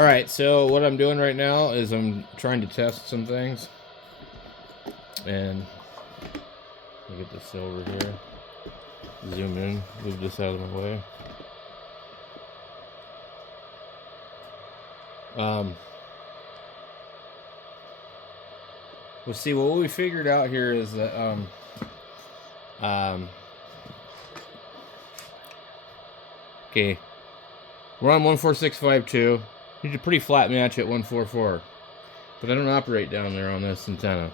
Alright, so what I'm doing right now is I'm trying to test some things. And let me get this over here. Zoom in, move this out of my way. Well, see, what we figured out here is that okay, we're on 14652. Need a pretty flat match at 144, but I don't operate down there on this antenna.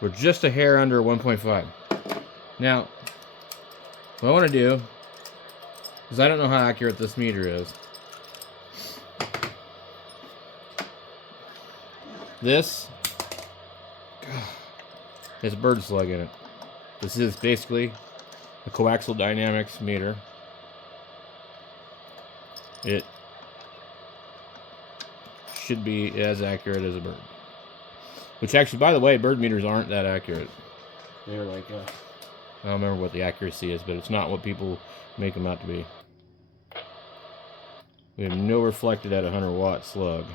We're just a hair under 1.5. Now, what I want to do is I don't know how accurate this meter is. This has bird slug in it. This is basically a coaxial dynamics meter. It should be as accurate as a bird. Which actually, by the way, bird meters aren't that accurate. They're like, I don't remember what the accuracy is, but it's not what people make them out to be. We have no reflected at 100 watt slug.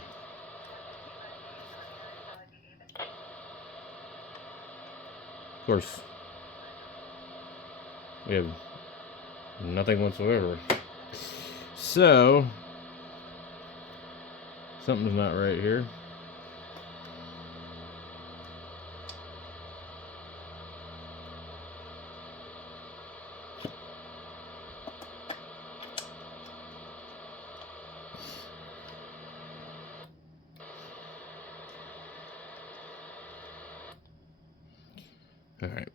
Of course, we have nothing whatsoever. So, something's not right here. All right.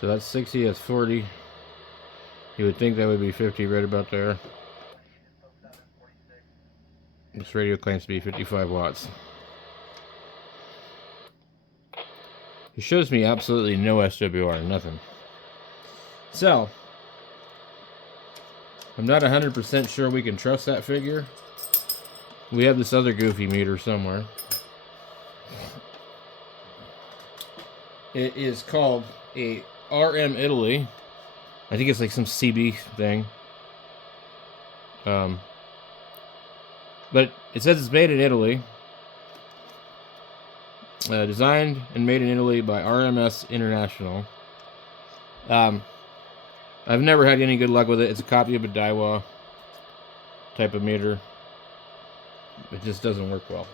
So that's 60, that's 40. You would think that would be 50 right about there. This radio claims to be 55 watts. It shows me absolutely no SWR, nothing. So, I'm not 100% sure we can trust that figure. We have this other goofy meter somewhere. It is called a RM Italy. I think it's like some CB thing. But it says it's made in Italy. Designed and made in Italy by RMS International. I've never had any good luck with it. It's a copy of a Daiwa type of meter. It just doesn't work well.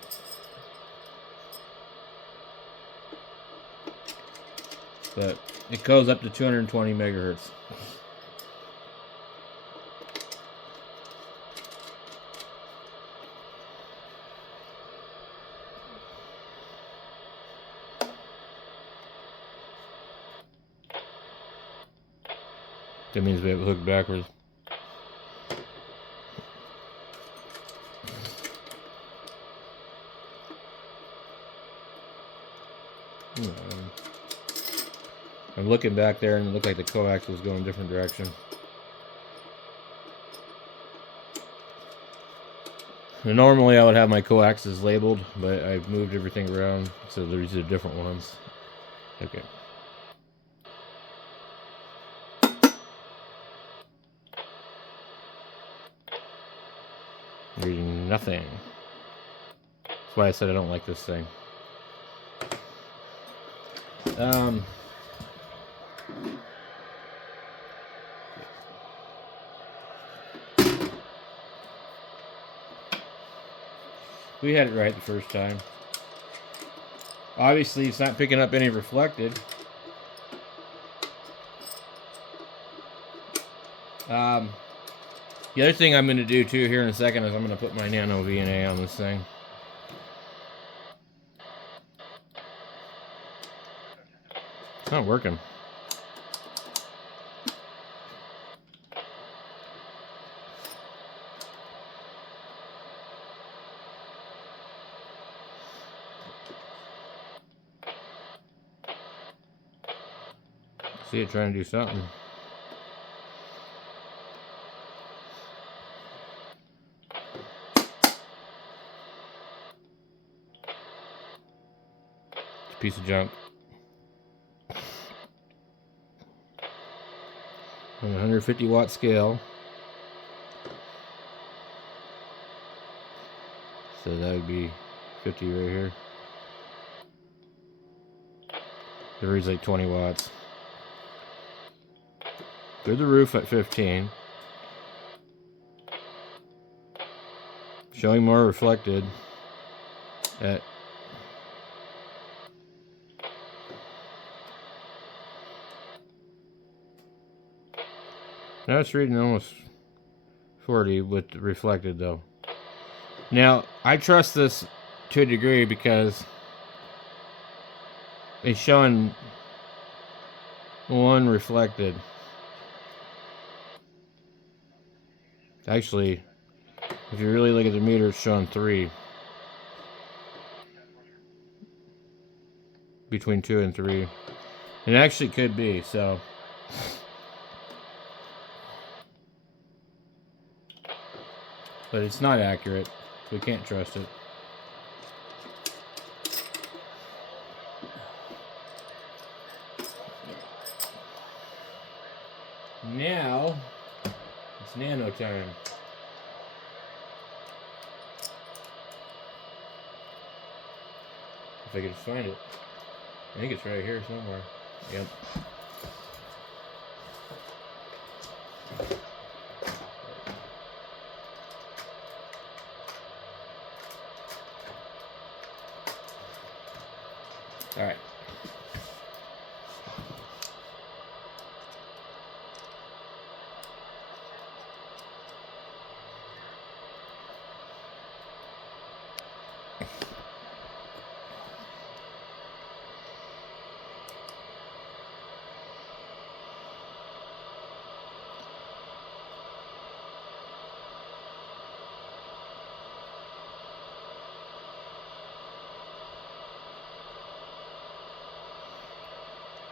But it goes up to 220 megahertz. That means we have it hooked backwards. I'm looking back there and it looked like the coax was going a different direction. And normally I would have my coaxes labeled, but I've moved everything around, so these are different ones. Okay. Reading nothing. That's why I said I don't like this thing. We had it right the first time. Obviously, it's not picking up any reflected. The other thing I'm going to do too here in a second is I'm going to put my Nano viene on this thing. It's not working. See it trying to do something. It's a piece of junk. on a 150 watt scale. So that would be 50 right here. The read's like 20 watts. Through the roof at 15. Showing more reflected at now it's reading almost 40 with reflected though. Now I trust this to a degree because it's showing 1 reflected. Actually, if you really look at the meter, it's showing 3. Between 2 and 3. It actually could be, so. But it's not accurate. We can't trust it. Now, it's nano time. If I could find it. I think it's right here somewhere. Yep. All right.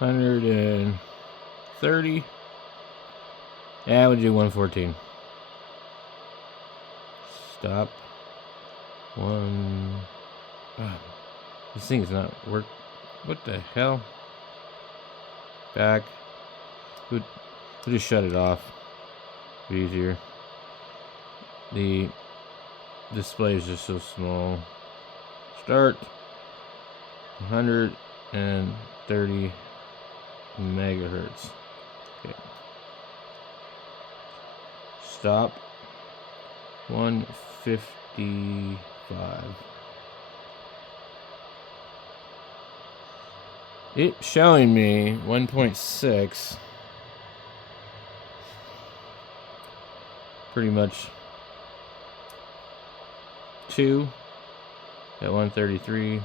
$130. Yeah, we'll do 114. Stop. This thing's not work. What the hell? Back. We'll just shut it off. Easier. The display is just so small. Start. 130 megahertz. Okay. Stop. 155. It's showing me 1.6. Pretty much 2 at 133.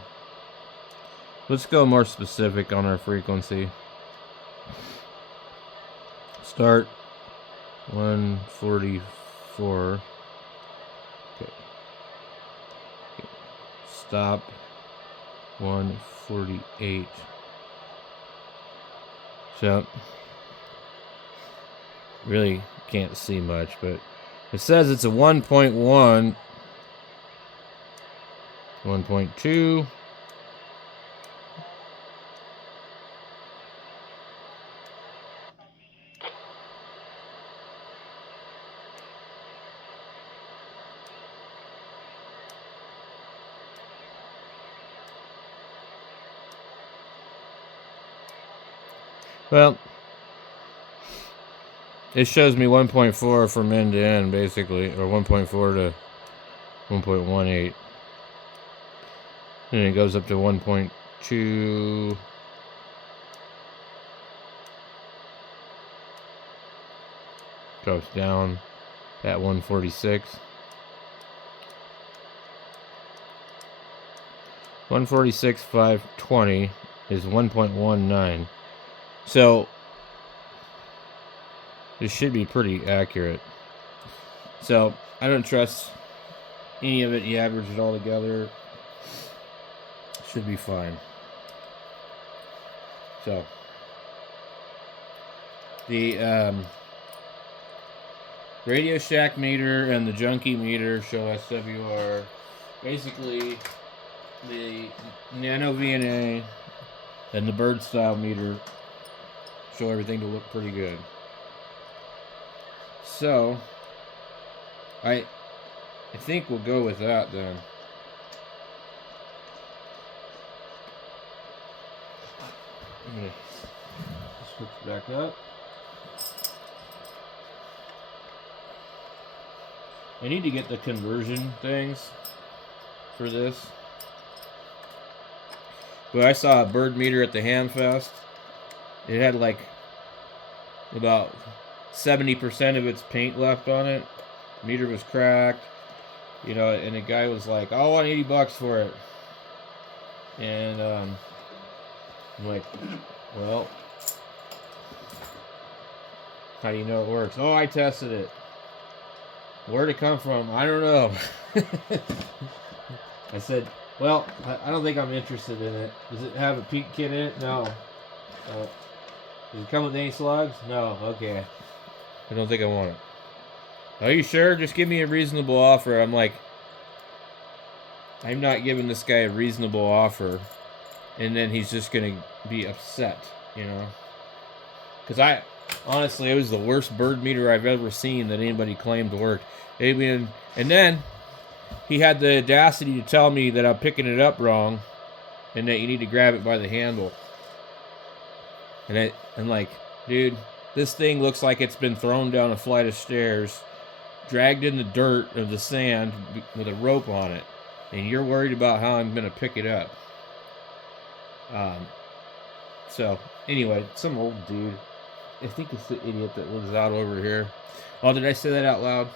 Let's go more specific on our frequency. Start 144. Okay. Stop 148. So really can't see much, but it says it's a 1.1, 1.2. Well, it shows me 1.4 from end to end, basically, or 1.4 to 1.18. And it goes up to 1.2. Goes down at 146. 146,520 is 1.19. So this should be pretty accurate. So I don't trust any of it. You average it all together, should be fine. So the Radio Shack meter and the Junkie meter show SWR. Basically, the Nano viene and the Bird style meter show everything to look pretty good. So I think we'll go with that then. I'm gonna switch back up. I need to get the conversion things for this. But I saw a bird meter at the Ham Fest. It had like about 70% of its paint left on it. The meter was cracked, you know, and the guy was like, "I want $80 for it." And I'm like, "Well, how do you know it works?" "Oh, I tested it." "Where'd it come from?" "I don't know." I said, "Well, I don't think I'm interested in it. Does it have a peak kit in it?" "No." "Does it come with any slugs?" "No." "Okay. I don't think I want it." "Are you sure? Just give me a reasonable offer." I'm like, I'm not giving this guy a reasonable offer, and then he's just going to be upset, you know? Because honestly, it was the worst bird meter I've ever seen that anybody claimed worked. And then he had the audacity to tell me that I'm picking it up wrong and that you need to grab it by the handle. And I'm like, dude, this thing looks like it's been thrown down a flight of stairs, dragged in the dirt or the sand with a rope on it, and you're worried about how I'm going to pick it up. So, anyway, some old dude. I think it's the idiot that lives out over here. Oh, did I say that out loud?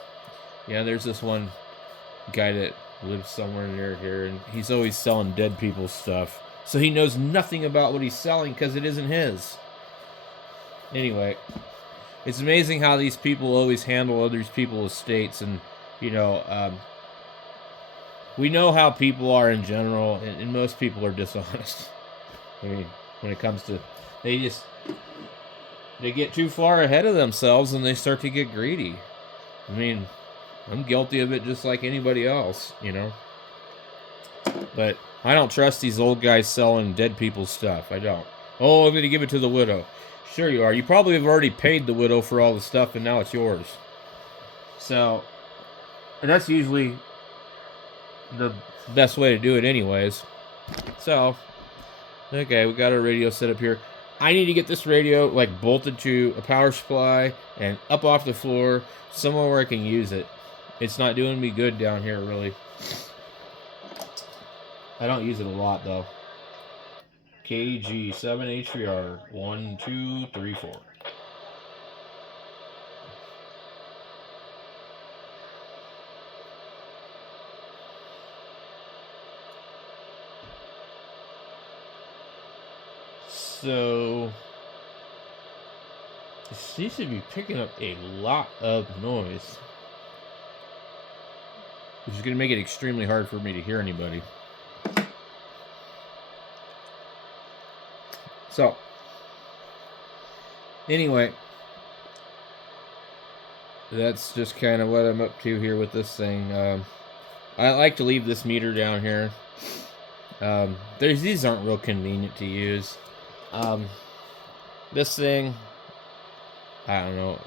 Yeah, there's this one guy that lives somewhere near here, and he's always selling dead people's stuff. So he knows nothing about what he's selling because it isn't his. Anyway, it's amazing how these people always handle other people's estates, and, you know, we know how people are in general, and most people are dishonest. I mean, when it comes to, they get too far ahead of themselves and they start to get greedy. I mean, I'm guilty of it just like anybody else, you know. But I don't trust these old guys selling dead people's stuff. I don't. "Oh, I'm going to give it to the widow." Sure you are. You probably have already paid the widow for all the stuff and now it's yours. So, and that's usually the best way to do it anyways. So, okay, we got our radio set up here. I need to get this radio like bolted to a power supply and up off the floor somewhere where I can use it. It's not doing me good down here, really. I don't use it a lot, though. KG7HVR 1234. So it seems to be picking up a lot of noise, which is going to make it extremely hard for me to hear anybody. So, anyway, that's just kind of what I'm up to here with this thing. I like to leave this meter down here. These aren't real convenient to use. This thing, I don't know.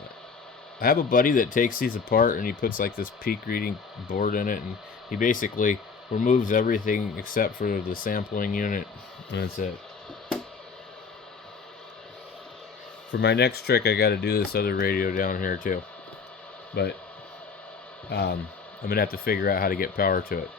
I have a buddy that takes these apart and he puts like this peak reading board in it, and he basically removes everything except for the sampling unit, and that's it. For my next trick, I got to do this other radio down here too, but I'm gonna have to figure out how to get power to it.